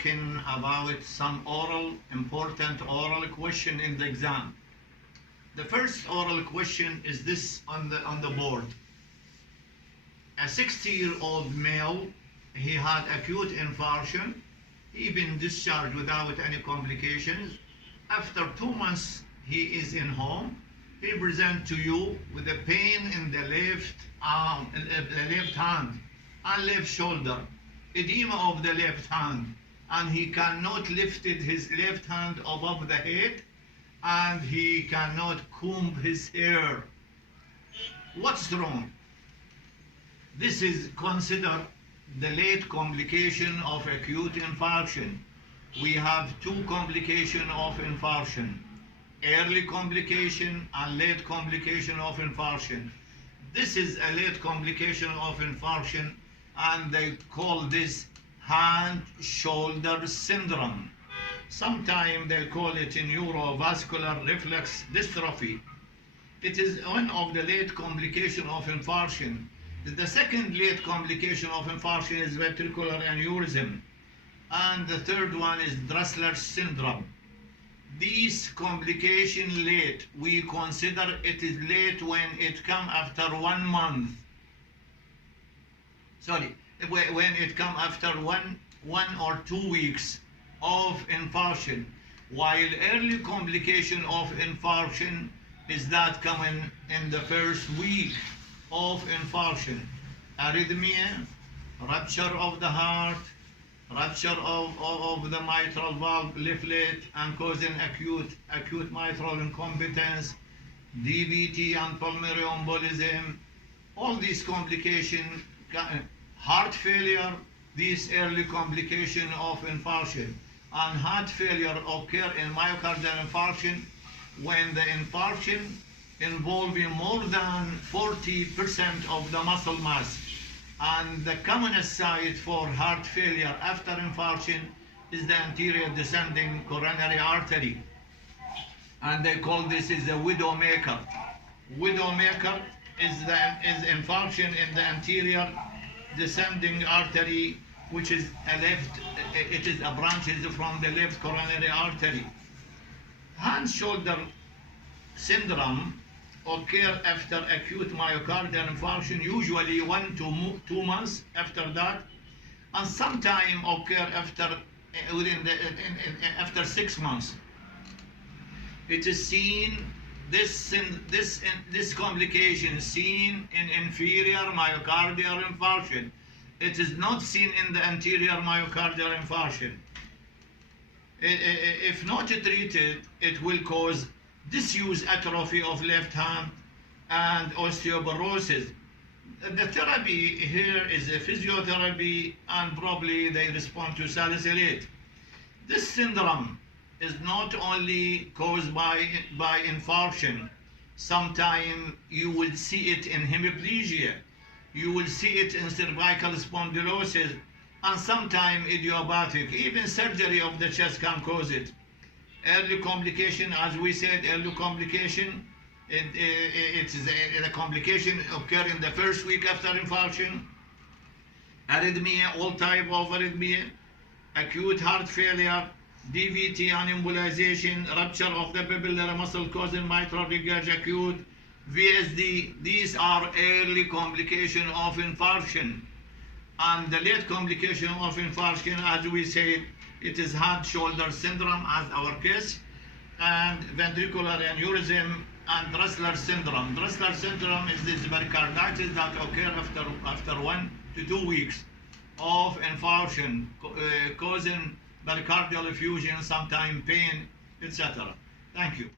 talking about some important oral question in the exam. The first oral question is this on the board. A 60-year-old male, he had acute infarction. He been discharged without any complications. After 2 months, he is in home. He present to you with a pain in the left arm, the left hand and left shoulder, edema of the left hand, and he cannot lift his left hand above the head, and he cannot comb his hair. What's wrong? This is considered the late complication of acute infarction. We have two complications of infarction: early complication and late complication of infarction. This is a late complication of infarction, and they call this hand-shoulder syndrome. Sometimes they call it neurovascular reflex dystrophy. It is one of the late complications of infarction. The second late complication of infarction is ventricular aneurysm, and the third one is Dressler syndrome. These complications late, we consider it is late when it comes after 1 month. Sorry, when it comes after one or 2 weeks of infarction, while early complication of infarction is that coming in the first week of infarction. Arrhythmia, rupture of the heart, rupture of the mitral valve leaflet and causing acute mitral incompetence, DVT and pulmonary embolism. All these complications, heart failure, these early complications of infarction. And heart failure occur in myocardial infarction when the infarction involving more than 40% of the muscle mass. And the commonest site for heart failure after infarction is the anterior descending coronary artery. And they call this is a widowmaker. Widowmaker is infarction in the anterior descending artery, which is a branches from the left coronary artery. Hand-shoulder syndrome occur after acute myocardial infarction, usually 1 to 2 months after that, and sometimes occur after 6 months. It is seen, this complication seen in inferior myocardial infarction. It is not seen in the anterior myocardial infarction. If not treated, it will cause disuse atrophy of left hand and osteoporosis. The therapy here is a physiotherapy, and probably they respond to salicylate. This syndrome is not only caused by infarction. Sometimes you will see it in hemiplegia, you will see it in cervical spondylosis, and sometimes idiopathic. Even surgery of the chest can cause it. Early complication, as we said, early complication, it is a complication occur in the first week after infarction. Arrhythmia, all type of arrhythmia, acute heart failure, DVT and embolization, rupture of the papillary muscle causing mitral regurg acute, VSD. These are early complication of infarction. And the late complication of infarction, as we said, it is hand-shoulder syndrome as our case, and ventricular aneurysm and Dressler syndrome. Dressler syndrome is this pericarditis that occur after 1 to 2 weeks of infarction, causing pericardial effusion, sometimes pain, etc. Thank you.